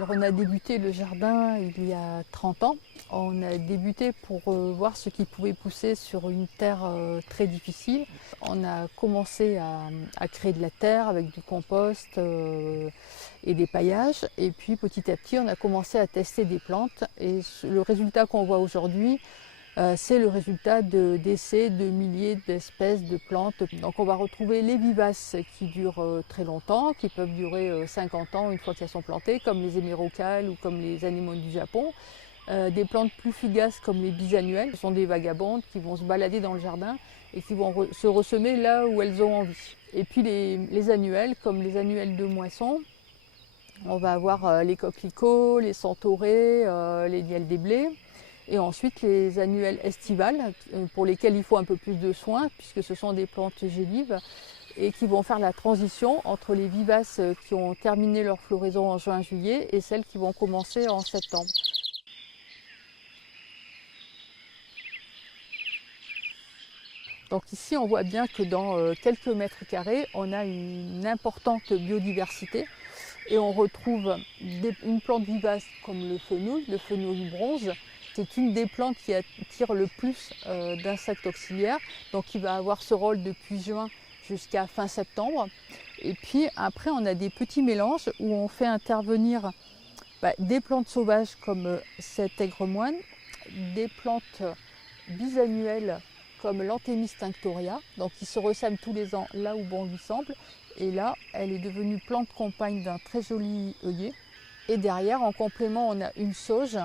Alors on a débuté le jardin il y a 30 ans. On a débuté pour voir ce qui pouvait pousser sur une terre très difficile. On a commencé à créer de la terre avec du compost et des paillages. Et puis petit à petit, on a commencé à tester des plantes. Et le résultat qu'on voit aujourd'hui, c'est le résultat d'essais de milliers d'espèces de plantes. Donc on va retrouver les vivaces qui durent très longtemps, qui peuvent durer 50 ans une fois qu'elles sont plantées, comme les hémérocalles ou comme les anémones du Japon. Des plantes plus fugaces comme les bisannuelles, ce sont des vagabondes qui vont se balader dans le jardin et qui vont se ressemer là où elles ont envie. Et puis les annuelles, comme les annuelles de moisson, on va avoir les coquelicots, les centaurées, les nielles des blés. Et ensuite les annuelles estivales, pour lesquelles il faut un peu plus de soin, puisque ce sont des plantes gélives, et qui vont faire la transition entre les vivaces qui ont terminé leur floraison en juin-juillet et celles qui vont commencer en septembre. Donc ici, on voit bien que dans quelques mètres carrés, on a une importante biodiversité et on retrouve une plante vivace comme le fenouil bronze. C'est une des plantes qui attire le plus d'insectes auxiliaires, donc il va avoir ce rôle depuis juin jusqu'à fin septembre. Et puis après, on a des petits mélanges où on fait intervenir des plantes sauvages comme cet aigre-moine, des plantes bisannuelles comme l'Anthemis tinctoria, donc qui se ressème tous les ans là où bon lui semble. Et là, elle est devenue plante compagne d'un très joli œillet. Et derrière, en complément, on a une sauge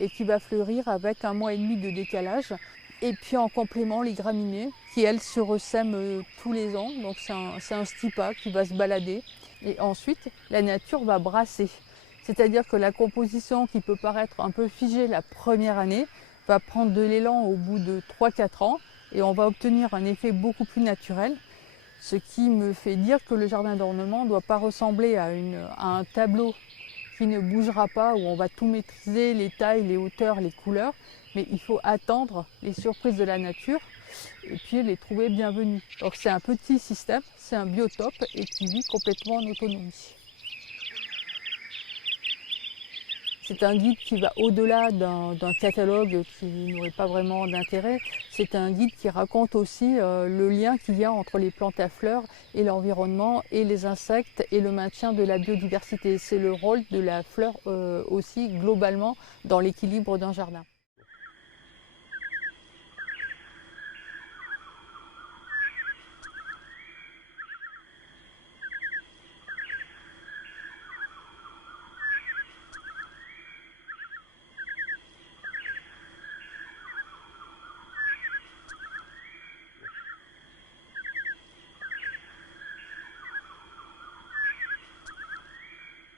et qui va fleurir avec 1 mois et demi de décalage. Et puis en complément, les graminées qui, elles, se ressèment tous les ans. Donc c'est un stipa qui va se balader. Et ensuite, la nature va brasser. C'est-à-dire que la composition qui peut paraître un peu figée la première année va prendre de l'élan au bout de 3-4 ans et on va obtenir un effet beaucoup plus naturel. Ce qui me fait dire que le jardin d'ornement ne doit pas ressembler à un tableau qui ne bougera pas, où on va tout maîtriser, les tailles, les hauteurs, les couleurs, mais il faut attendre les surprises de la nature et puis les trouver bienvenues. Donc c'est un petit système, c'est un biotope et qui vit complètement en autonomie. C'est un guide qui va au-delà d'un catalogue qui n'aurait pas vraiment d'intérêt. C'est un guide qui raconte aussi le lien qu'il y a entre les plantes à fleurs et l'environnement et les insectes et le maintien de la biodiversité. C'est le rôle de la fleur aussi globalement dans l'équilibre d'un jardin.